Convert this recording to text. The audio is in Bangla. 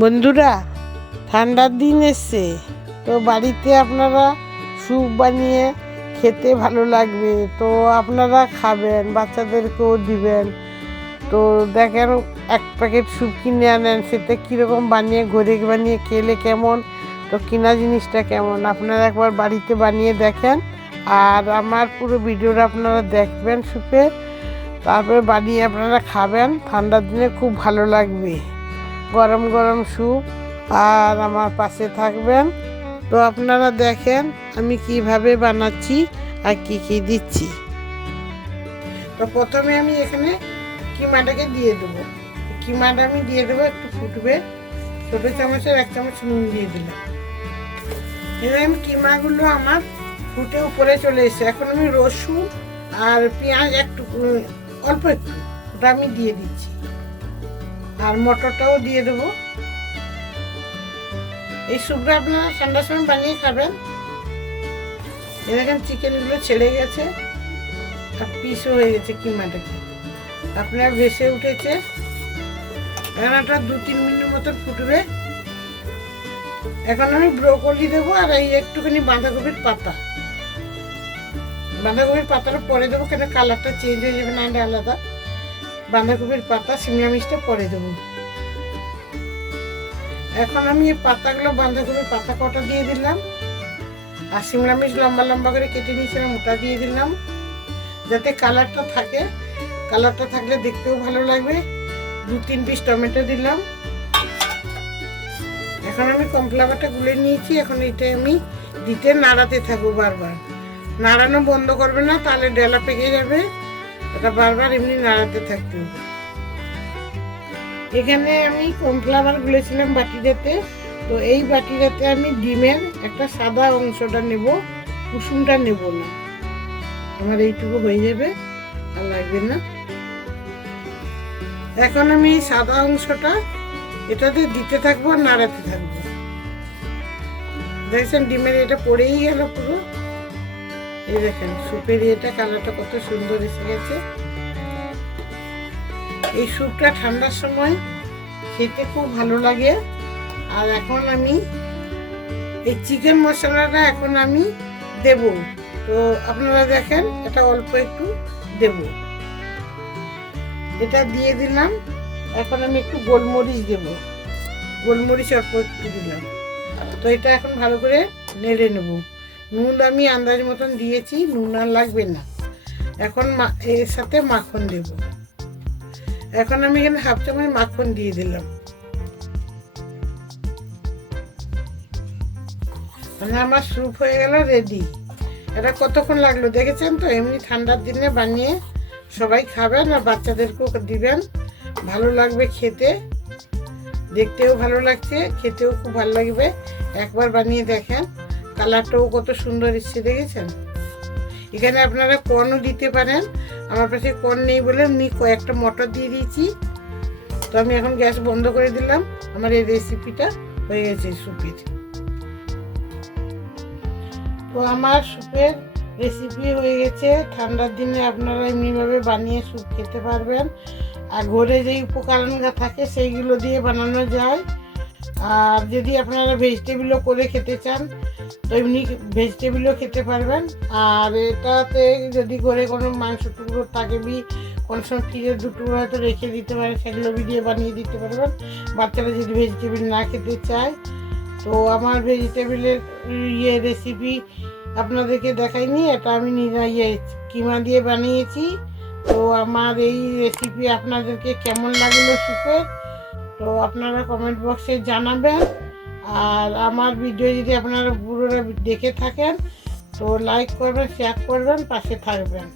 বন্ধুরা, ঠান্ডার দিন এসছে, তো বাড়িতে আপনারা স্যুপ বানিয়ে খেতে ভালো লাগবে, তো আপনারা খাবেন, বাচ্চাদেরকেও দিবেন। তো দেখেন, এক প্যাকেট স্যুপ কিনে আনেন, সেটা কীরকম বানিয়ে ঘরে বানিয়ে খেলে কেমন, তো কিনা জিনিসটা কেমন, আপনারা একবার বাড়িতে বানিয়ে দেখেন। আর আমার পুরো ভিডিওটা আপনারা দেখবেন স্যুপের, তারপরে বানিয়ে আপনারা খাবেন। ঠান্ডার দিনে খুব ভালো লাগবে গরম গরম স্যুপ। আর আমার পাশে থাকবেন। তো আপনারা দেখেন আমি কিভাবে বানাচ্ছি আর কি কি দিচ্ছি। তো প্রথমে আমি এখানে কিমাটাকে দিয়ে দেবো। কিমাটা আমি দিয়ে দেবো, একটু ফুটবে। ছোটো চামচের 1 চামচ নুন দিয়ে দিলাম। এবার আমি কিমাগুলো আমার ফুটে উপরে চলে এসেছে। এখন আমি রসুন আর পেঁয়াজ একটু অল্প একটু ওটা আমি দিয়ে দিচ্ছি, আর মটরটাও দিয়ে দেবো। এই স্যুপটা আপনারা ঠান্ডার সময় বানিয়ে খাবেন। দেখেন চিকেনগুলো ছেড়ে গেছে আর পিসও হয়ে গেছে কিমাটাকে, আপনার ভেসে উঠেছে। এখন একটা 2-3 মিনিট মতন ফুটবে। এখন আমি ব্রোকলি দেবো আর এই একটুখানি বাঁধাকপির পাতা। বাঁধাকপির পাতাটা পরে দেবো, কেন কালারটা চেঞ্জ হয়ে যাবে, না আলাদা। বাঁধাকপির পাতা, শিমলা মির্চটা পরে দেবো। এখন আমি এই পাতাগুলো, বাঁধাকপির পাতা কটা দিয়ে দিলাম, আর শিমলা মির্চ লম্বা লম্বা করে কেটে নিয়েছিলাম ওটা দিয়ে দিলাম, যাতে কালারটা থাকে। কালারটা থাকলে দেখতেও ভালো লাগবে। 2-3 পিস টমেটো দিলাম। এখন আমি কর্নফ্লাওয়ারটা গুলে নিয়েছি। এখন এটা আমি দিতে নাড়াতে থাকবো বারবার। নাড়ানো বন্ধ করবে না, তাহলে ডেলা পেকে যাবে। এটা বারবার এমনি নাড়াতে থাকতে হবে। এখানে আমি কর্নফ্লাওয়ার গুলেছিলাম বাটিটাতে। তো এই বাটিটাতে আমি ডিমের একটা সাদা অংশটা নেব, কুসুমটা নেব না। আমার এইটুকু হয়ে যাবে, আর লাগবে না। এখন আমি এই সাদা অংশটা এটাতে দিতে থাকবো আর নাড়াতে থাকবো। দেখছেন ডিমের এটা পড়েই গেল পুরো। এই দেখেন স্যুপের এটা কালারটা কত সুন্দর এসে গেছে। এই স্যুপটা ঠান্ডার সময় খেতে খুব ভালো লাগে। আর এখন আমি এই চিকেন মশলাটা এখন আমি দেব। তো আপনারা দেখেন এটা অল্প একটু দেব, এটা দিয়ে দিলাম। এখন আমি একটু গোলমরিচ দেব, গোলমরিচ অল্প একটু দিলাম। তো এটা এখন ভালো করে নেড়ে নেব। নুন আমি আন্দাজ মতন দিয়েছি, নুন আর লাগবে না। এখন এর সাথে মাখন দেব। এখন আমি এখানে 1/2 চামচ মাখন দিয়ে দিলাম। মানে আমার স্যুপ হয়ে গেল রেডি। এটা কতক্ষণ লাগলো দেখেছেন তো? এমনি ঠান্ডার দিনে বানিয়ে সবাই খাবেন আর বাচ্চাদেরকেও দিবেন, ভালো লাগবে খেতে। দেখতেও ভালো লাগছে, খেতেও খুব ভালো লাগবে। একবার বানিয়ে দেখেন। কালারটাও কত সুন্দর এসছে দেখেছেন। এখানে আপনারা কর্নও দিতে পারেন। আমার কাছে কর্ন নেই বলে আমি কয়েকটা মটর দিয়ে দিয়েছি। তো আমি এখন গ্যাস বন্ধ করে দিলাম। আমার এই রেসিপিটা হয়ে গেছে স্যুপের। তো আমার স্যুপের রেসিপি হয়ে গেছে। ঠান্ডার দিনে আপনারা এমনিভাবে বানিয়ে স্যুপ খেতে পারবেন। আর ঘরে যেই উপকরণগুলো থাকে সেইগুলো দিয়ে বানানো যায়। আর যদি আপনারা ভেজিটেবলও করে খেতে চান, তো এমনি ভেজিটেবলও খেতে পারবেন। আর এটাতে যদি ঘরে কোনো মাংস টুকরো থাকে, কোনো সময় ফ্রিজে 2 টুকরো হয়তো রেখে দিতে পারে, সেগুলো দিয়ে বানিয়ে দিতে পারবেন বাচ্চারা যদি ভেজিটেবল না খেতে চায়। তো আমার ভেজিটেবলের রেসিপি আপনাদেরকে দেখাইনি, এটা আমি নিজে কিমা দিয়ে বানিয়েছি। তো আমার এই রেসিপি আপনাদেরকে কেমন লাগলো স্যুপের, তো আপনারা কমেন্ট বক্সে জানাবেন। আর আমার ভিডিও যদি আপনারা পুরোটা দেখে থাকেন, তো লাইক করবেন, শেয়ার করবেন, পাশে থাকবেন।